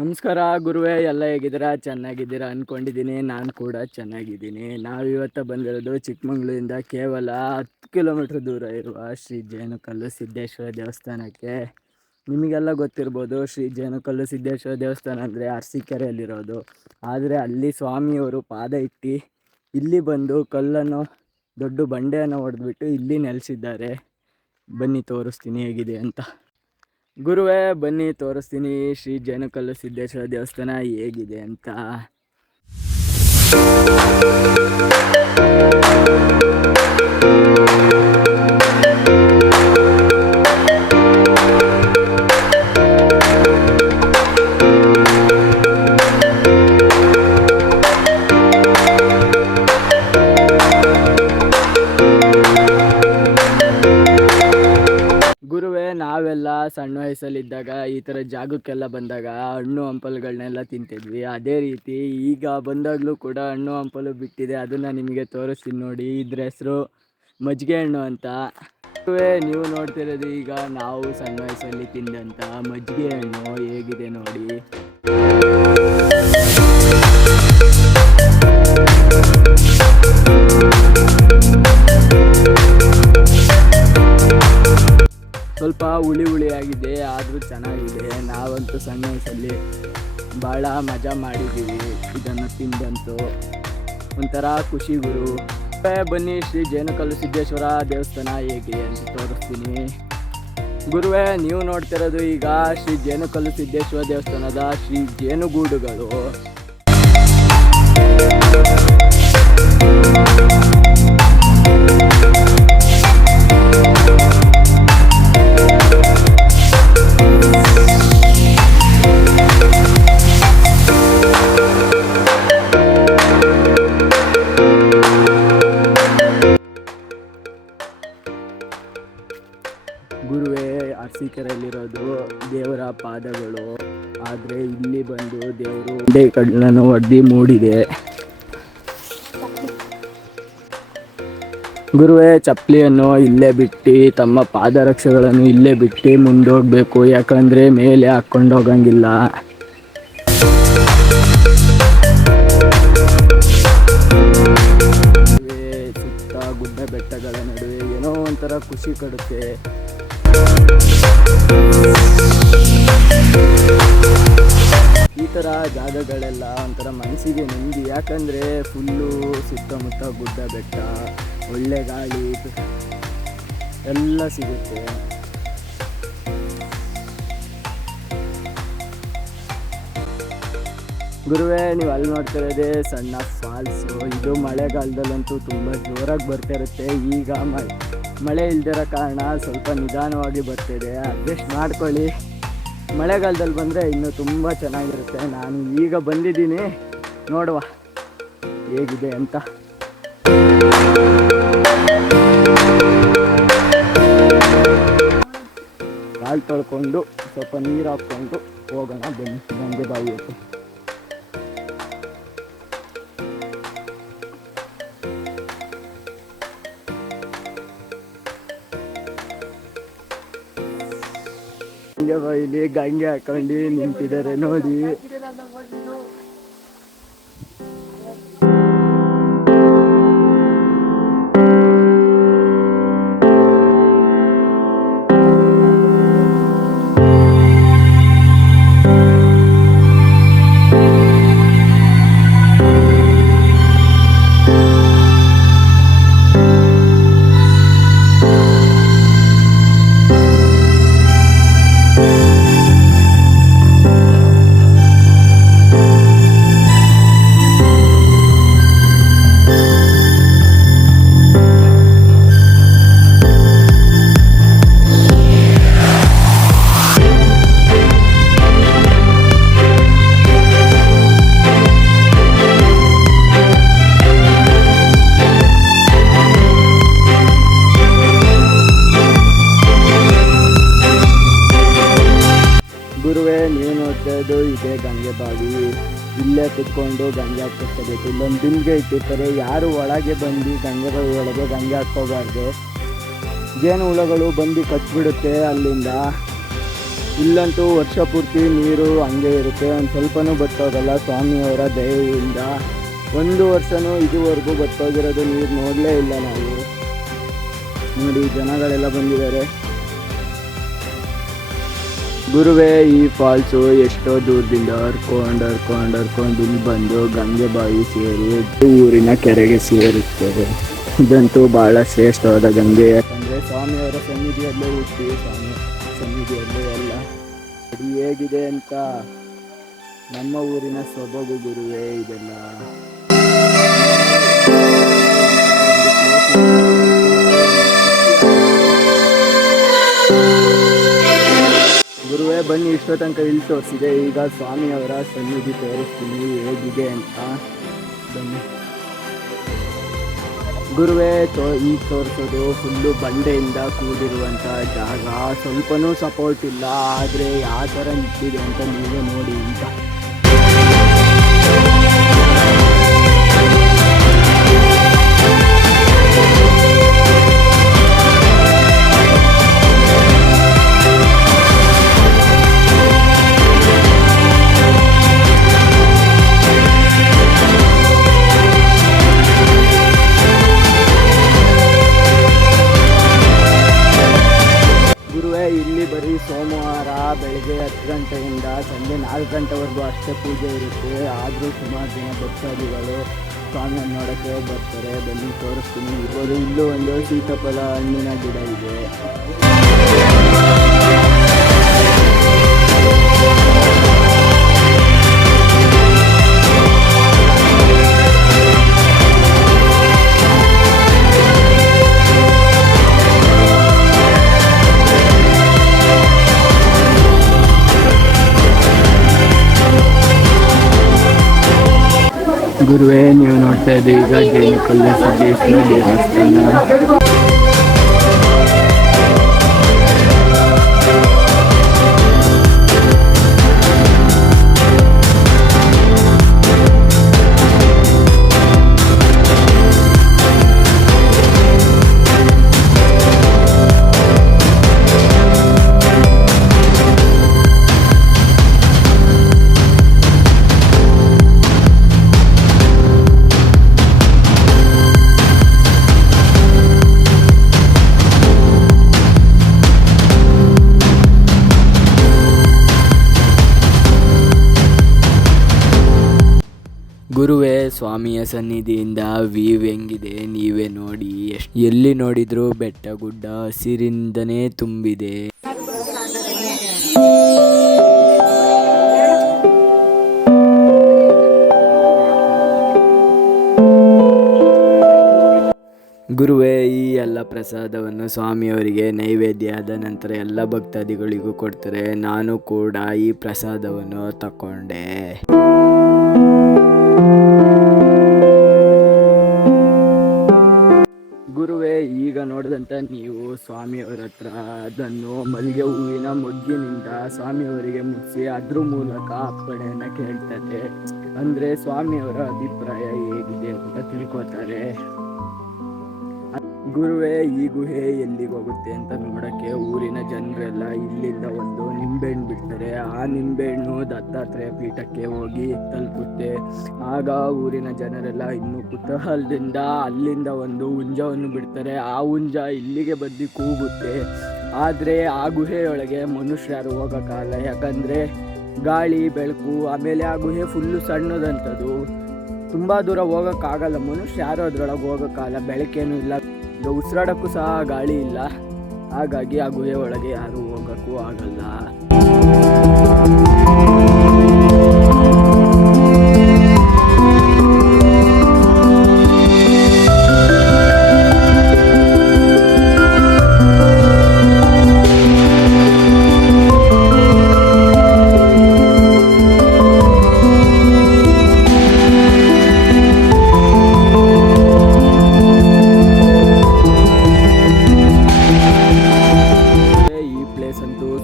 ನಮಸ್ಕಾರ ಗುರುವೇ, ಎಲ್ಲ ಹೇಗಿದ್ದೀರಾ? ಚೆನ್ನಾಗಿದ್ದೀರಾ ಅಂದ್ಕೊಂಡಿದ್ದೀನಿ. ನಾನು ಕೂಡ ಚೆನ್ನಾಗಿದ್ದೀನಿ. ನಾವಿವತ್ತು ಬಂದಿರೋದು ಚಿಕ್ಕಮಂಗ್ಳೂರಿಂದ ಕೇವಲ 10 ಕಿಲೋಮೀಟ್ರ್ ದೂರ ಇರುವ ಶ್ರೀ ಜೇನುಕಲ್ಲು ಸಿದ್ದೇಶ್ವರ ದೇವಸ್ಥಾನಕ್ಕೆ. ನಿಮಗೆಲ್ಲ ಗೊತ್ತಿರ್ಬೋದು, ಶ್ರೀ ಜೇನುಕಲ್ಲು ಸಿದ್ದೇಶ್ವರ ದೇವಸ್ಥಾನ ಅಂದರೆ ಅರಸೀಕೆರೆಯಲ್ಲಿರೋದು. ಆದರೆ ಅಲ್ಲಿ ಸ್ವಾಮಿಯವರು ಪಾದ ಇಟ್ಟು ಇಲ್ಲಿ ಬಂದು ಕಲ್ಲನ್ನು, ದೊಡ್ಡ ಬಂಡೆಯನ್ನು ಹೊಡೆದ್ಬಿಟ್ಟು ಇಲ್ಲಿ ನೆಲೆಸಿದ್ದಾರೆ. ಬನ್ನಿ ತೋರಿಸ್ತೀನಿ ಹೇಗಿದೆ ಅಂತ. ಗುರುವೇ ಬನ್ನಿ ತೋರಿಸ್ತೀನಿ ಶ್ರೀ ಜೇನುಕಲ್ಲು ಸಿದ್ದೇಶ್ವರ ದೇವಸ್ಥಾನ ಹೇಗಿದೆ ಅಂತ. ಗುರುವೇ, ನಾವೆಲ್ಲ ಸಣ್ಣ ವಯಸ್ಸಲ್ಲಿದ್ದಾಗ ಈ ಥರ ಜಾಗಕ್ಕೆಲ್ಲ ಬಂದಾಗ ಹಣ್ಣು ಹಂಪಲುಗಳನ್ನೆಲ್ಲ ತಿಂತಿದ್ವಿ. ಅದೇ ರೀತಿ ಈಗ ಬಂದಾಗಲೂ ಕೂಡ ಹಣ್ಣು ಹಂಪಲು ಬಿಟ್ಟಿದೆ. ಅದನ್ನು ನಿಮಗೆ ತೋರಿಸ್ತೀನಿ ನೋಡಿ. ಇದ್ರ ಹೆಸರು ಮಜ್ಜಿಗೆ ಹಣ್ಣು ಅಂತ. ಗುರುವೇ, ನೀವು ನೋಡ್ತಿರೋದು ಈಗ ನಾವು ಸಣ್ಣ ವಯಸ್ಸಲ್ಲಿ ತಿಂದಂಥ ಮಜ್ಜಿಗೆ ಹಣ್ಣು ಹೇಗಿದೆ ನೋಡಿ. ಸ್ವಲ್ಪ ಹುಳಿಯಾಗಿದೆ, ಆದರೂ ಚೆನ್ನಾಗಿದೆ. ನಾವಂತೂ ಸಣ್ಣ ವಯಸ್ಸಲ್ಲಿ ಭಾಳ ಮಜಾ ಮಾಡಿದ್ದೀವಿ. ಇದನ್ನು ತಿಂದಂತೂ ಒಂಥರ ಖುಷಿ ಗುರು. ಬನ್ನಿ ಶ್ರೀ ಜೇನುಕಲ್ಲು ಸಿದ್ದೇಶ್ವರ ದೇವಸ್ಥಾನ ಹೇಗಿದೆ ಅಂತ ತೋರಿಸ್ತೀನಿ. ಗುರುವೇ, ನೀವು ನೋಡ್ತಿರೋದು ಈಗ ಶ್ರೀ ಜೇನುಕಲ್ಲು ಸಿದ್ದೇಶ್ವರ ದೇವಸ್ಥಾನದ ಶ್ರೀ ಜೇನುಗೂಡುಗಳು. ಗುರುವೇ, ಅರಸೀಕೆರೆಯಲ್ಲಿರೋದು ದೇವರ ಪಾದಗಳು. ಆದರೆ ಇಲ್ಲಿ ಬಂದು ದೇವರು ಒಂದೇ ಕಲ್ಲನ್ನು ಹೊಡೆದು ಮೂಡಿದೆ. ಗುರುವೇ, ಚಪ್ಪಲಿಯನ್ನು ಇಲ್ಲೇ ಬಿಟ್ಟು, ತಮ್ಮ ಪಾದರಕ್ಷೆಗಳನ್ನು ಇಲ್ಲೇ ಬಿಟ್ಟು ಮುಂದೋಗಬೇಕು. ಯಾಕಂದರೆ ಮೇಲೆ ಹಾಕ್ಕೊಂಡು ಹೋಗಂಗಿಲ್ಲ. ಸುತ್ತ ಗುಡ್ಡ ಬೆಟ್ಟಗಳ ನಡುವೆ ಏನೋ ಒಂಥರ ಖುಷಿ ಕೊಡುತ್ತೆ. ಈ ಥರ ಜಾಗಗಳೆಲ್ಲ ಒಂಥರ ಮನಸ್ಸಿಗೆ ನೆಮ್ಮದಿ. ಯಾಕಂದರೆ ಫುಲ್ಲು ಸುತ್ತಮುತ್ತ ಗುಡ್ಡ ಬೆಟ್ಟ, ಒಳ್ಳೆ ಗಾಳಿ ಎಲ್ಲ ಸಿಗುತ್ತೆ. ಗುರುವೇ, ನೀವು ಅಲ್ಲಿ ನೋಡ್ತಿರೋದೇ ಸಣ್ಣ ಫಾಲ್ಸು. ಇದು ಮಳೆಗಾಲದಲ್ಲಂತೂ ತುಂಬ ಜೋರಾಗಿ ಬರ್ತಾ ಇರುತ್ತೆ. ಈಗ ಮಳೆ ಇಲ್ದಿರೋ ಕಾರಣ ಸ್ವಲ್ಪ ನಿಧಾನವಾಗಿ ಬರ್ತಿದೆ. ಅಡ್ಜಸ್ಟ್ ಮಾಡ್ಕೊಳ್ಳಿ. ಮಳೆಗಾಲದಲ್ಲಿ ಬಂದರೆ ಇನ್ನೂ ತುಂಬ ಚೆನ್ನಾಗಿರುತ್ತೆ. ನಾನು ಈಗ ಬಂದಿದ್ದೀನಿ, ನೋಡುವ ಹೇಗಿದೆ ಅಂತ. ಕಾಲು ತೊಳ್ಕೊಂಡು ಸ್ವಲ್ಪ ನೀರು ಹಾಕ್ಕೊಂಡು ಹೋಗೋಣ ಬನ್ನಿ ಗಂಗೆ ಬಾವಿ ಹತ್ರ. ಗಂಗೆ ಬಾವಿಲಿ ಗಂಗೆ ಹಾಕೊಂಡು ನಿಂತಿದ್ದಾರೆ ನೋಡಿ. ಗುರುವೇ, ನೀವು ನೋಡ್ತಾ ಇರೋದು ಇದೇ ಗಂಗೆ ಬಾವಿ. ಇಲ್ಲೇ ಕುತ್ಕೊಂಡು ಗಂಗೆ ಹಾಕ್ಕೋಬೇಕು. ಇಲ್ಲೊಂದು ಬಿಂದಿಗೆ ಇಟ್ಟಿರ್ತಾರೆ. ಯಾರು ಒಳಗೆ ಬಂದು ಗಂಗೆ ಬಾವಿ ಒಳಗೆ ಗಂಗೆ ಹಾಕ್ಕೋಬಾರ್ದು. ಜೇನು ಹುಳಗಳು ಬಂದು ಕಚ್ಬಿಡುತ್ತೆ ಅಲ್ಲಿಂದ. ಇಲ್ಲಂತೂ ವರ್ಷ ಪೂರ್ತಿ ನೀರು ಹಂಗೆ ಇರುತ್ತೆ, ಒಂದು ಸ್ವಲ್ಪನೂ ಬತ್ತೋಗಲ್ಲ. ಸ್ವಾಮಿಯವರ ದಯೆಯಿಂದ ಒಂದು ವರ್ಷನೂ ಇದುವರೆಗೂ ಬತ್ತೋಗಿರೋದು ನೀರು ನೋಡಲೇ ಇಲ್ಲ ನಾವು. ನೋಡಿ ಜನಗಳೆಲ್ಲ ಬಂದಿದ್ದಾರೆ. ಗುರುವೇ, ಈ ಫಾಲ್ಸು ಎಷ್ಟೋ ದೂರದಿಂದ ಹರ್ಕೊಂಡು ಇಲ್ಲಿ ಬಂದು ಗಂಗೆ ಬಾವಿ ಸೇರಿ ಊರಿನ ಕೆರೆಗೆ ಸೇರುತ್ತೇವೆ. ಇದಂತೂ ಭಾಳ ಶ್ರೇಷ್ಠವಾದ ಗಂಗೆ, ಯಾಕಂದರೆ ಸ್ವಾಮಿಯವರ ಸನ್ನಿಧಿಯಲ್ಲೇ ಹುಟ್ಟಿ ಸ್ವಾಮಿ ಸನ್ನಿಧಿಯಲ್ಲೇ ಎಲ್ಲ ಅದು ಹೇಗಿದೆ ಅಂತ ನಮ್ಮ ಊರಿನ ಸೊಬಗು ಗುರುವೇ ಇದೆಲ್ಲ. ಗುರುವೇ, ಬನ್ನಿ, ಇಷ್ಟೋ ತನಕ ಇಲ್ಲಿ ತೋರಿಸಿದೆ, ಈಗ ಸ್ವಾಮಿಯವರ ಸನ್ನಿಧಿ ತೋರಿಸ್ತೀನಿ ಹೇಗಿದೆ ಅಂತ. ಬನ್ನಿ ಗುರುವೇ. ಈಗ ತೋರಿಸೋದು ಫುಲ್ಲು ಬಂಡೆಯಿಂದ ಕೂಡಿರುವಂಥ ಜಾಗ, ಸ್ವಲ್ಪನೂ ಸಪೋರ್ಟ್ ಇಲ್ಲ. ಆದರೆ ಯಾವ ಥರ ನಿಂತಿದೆ ಅಂತ ನೀವೇ ನೋಡಿ ಅಂತ. ಇಲ್ಲಿ ಬರೀ ಸೋಮವಾರ ಬೆಳಗ್ಗೆ 10 ಗಂಟೆಯಿಂದ ಸಂಜೆ 4 ಗಂಟೆವರೆಗೂ ಅಷ್ಟೇ ಪೂಜೆ ಇರುತ್ತೆ. ಆದರೂ ಸುಮಾರು ಜನ ಭಕ್ತಾದಿಗಳು ಸ್ವಾಮಿಯನ್ನು ನೋಡೋಕ್ಕೆ ಬರ್ತಾರೆ. ಬನ್ನಿ ತೋರಿಸ್ತೀನಿ. ಇರ್ಬೋದು, ಇಲ್ಲೂ ಒಂದು ಸೀತಾಫಲ ಹಣ್ಣಿನ ಗಿಡ ಇದೆ. ಗುರುವೇ, ನೀವು ನೋಡ್ತಾ ಇದ್ದೀವಿ ಈಗ ಜೇನುಕಲ್ಲು ಸಿದ್ದೇಶ್ವರ ದೇವಸ್ಥಾನ. ಗುರುವೇ, ಸ್ವಾಮಿಯ ಸನ್ನಿಧಿಯಿಂದ ವ್ಯೂ ಹೆಂಗಿದೆ ನೀವೇ ನೋಡಿ. ಎಲ್ಲಿ ನೋಡಿದ್ರು ಬೆಟ್ಟ ಗುಡ್ಡ ಹಸಿರಿಂದನೇ ತುಂಬಿದೆ. ಗುರುವೇ, ಈ ಎಲ್ಲ ಪ್ರಸಾದವನ್ನು ಸ್ವಾಮಿಯವರಿಗೆ ನೈವೇದ್ಯ ಆದ ನಂತರ ಎಲ್ಲ ಭಕ್ತಾದಿಗಳಿಗೂ ಕೊಡ್ತಾರೆ. ನಾನು ಕೂಡ ಈ ಪ್ರಸಾದವನ್ನು ತಗೊಂಡೆ. ಗುರುವೇ, ಈಗ ನೋಡಿದಂಥ ನೀವು ಸ್ವಾಮಿಯವರ ಹತ್ರ ಅದನ್ನು ಮಲ್ಲಿಗೆ ಹೂವಿನ ಮೊಗ್ಗಿನಿಂದ ಸ್ವಾಮಿಯವರಿಗೆ ಮುಗಿಸಿ ಅದ್ರ ಮೂಲಕ ಅಪ್ಪಣೆಯನ್ನು ಕೇಳ್ತಾರೆ. ಅಂದರೆ ಸ್ವಾಮಿಯವರ ಅಭಿಪ್ರಾಯ ಹೇಗಿದೆ ಅಂತ ತಿಳ್ಕೊತಾರೆ. ಗುರುವೇ, ಈ ಗುಹೆ ಎಲ್ಲಿಗೆ ಹೋಗುತ್ತೆ ಅಂತ ನೋಡೋಕ್ಕೆ ಊರಿನ ಜನರೆಲ್ಲ ಇಲ್ಲಿಂದ ಒಂದು ನಿಂಬೆಹಣ್ಣು ಬಿಡ್ತಾರೆ. ಆ ನಿಂಬೆಹಣ್ಣು ದತ್ತಾತ್ರೇಯ ಪೀಠಕ್ಕೆ ಹೋಗಿ ತಲುಪುತ್ತೆ. ಆಗ ಊರಿನ ಜನರೆಲ್ಲ ಇನ್ನೂ ಕುತೂಹಲದಿಂದ ಅಲ್ಲಿಂದ ಒಂದು ಹುಂಜವನ್ನು ಬಿಡ್ತಾರೆ. ಆ ಹುಂಜ ಇಲ್ಲಿಗೆ ಬಂದು ಕೂಗುತ್ತೆ. ಆದರೆ ಆ ಗುಹೆಯೊಳಗೆ ಮನುಷ್ಯರು ಹೋಗೋಕ್ಕಾಗಲ್ಲ, ಯಾಕಂದರೆ ಗಾಳಿ ಬೆಳಕು, ಆಮೇಲೆ ಆ ಗುಹೆ ಫುಲ್ಲು ಸಣ್ಣದಂಥದ್ದು, ತುಂಬ ದೂರ ಹೋಗೋಕ್ಕಾಗಲ್ಲ. ಮನುಷ್ಯ ಯಾರು ಅದರೊಳಗೆ ಹೋಗೋಕ್ಕಾಗಲ್ಲ, ಬೆಳಕೇನೂ ಇಲ್ಲ, ಉಸಿರಾಡೋಕ್ಕೂ ಸಹ ಗಾಳಿ ಇಲ್ಲ. ಹಾಗಾಗಿ ಆ ಗುಹೆ ಒಳಗೆ ಯಾರೂ ಹೋಗೋಕ್ಕೂ ಆಗಲ್ಲ.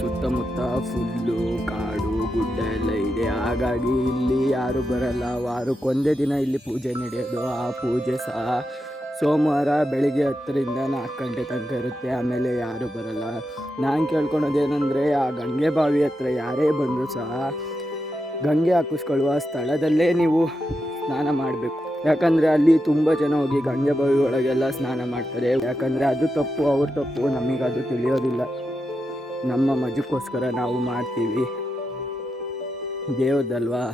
ಸುತ್ತಮುತ್ತ ಫುಲ್ಲು ಕಾಡು ಗುಡ್ಡ ಎಲ್ಲ ಇದೆ. ಹಾಗಾಗಿ ಇಲ್ಲಿ ಯಾರು ಬರಲ್ಲ. ವಾರಕ್ಕೊಂದೇ ದಿನ ಇಲ್ಲಿ ಪೂಜೆ ನಡೆಯೋದು. ಆ ಪೂಜೆ ಸಹ ಸೋಮವಾರ ಬೆಳಿಗ್ಗೆ 10ರಿಂದ 4 ಗಂಟೆ ತನಕ ಇರುತ್ತೆ. ಆಮೇಲೆ ಯಾರೂ ಬರಲ್ಲ. ನಾನು ಕೇಳ್ಕೊಳೋದೇನೆಂದರೆ, ಆ ಗಂಗೆ ಬಾವಿ ಹತ್ರ ಯಾರೇ ಬಂದರೂ ಸಹ ಗಂಗೆ ಹಾಕಿಸ್ಕೊಳ್ಳುವ ಸ್ಥಳದಲ್ಲೇ ನೀವು ಸ್ನಾನ ಮಾಡಬೇಕು. ಯಾಕಂದರೆ ಅಲ್ಲಿ ತುಂಬ ಜನ ಹೋಗಿ ಗಂಗೆ ಬಾವಿ ಒಳಗೆಲ್ಲ ಸ್ನಾನ ಮಾಡ್ತಾರೆ. ಯಾಕಂದರೆ ಅದು ತಪ್ಪು, ಅವ್ರ ತಪ್ಪು, ನಮಗದು ತಿಳಿಯೋದಿಲ್ಲ. ನಮ್ಮ ಮಜಕ್ಕೋಸ್ಕರ ನಾವು ಮಾಡ್ತೀವಿ, ದೇವ್ರದಲ್ವಾ.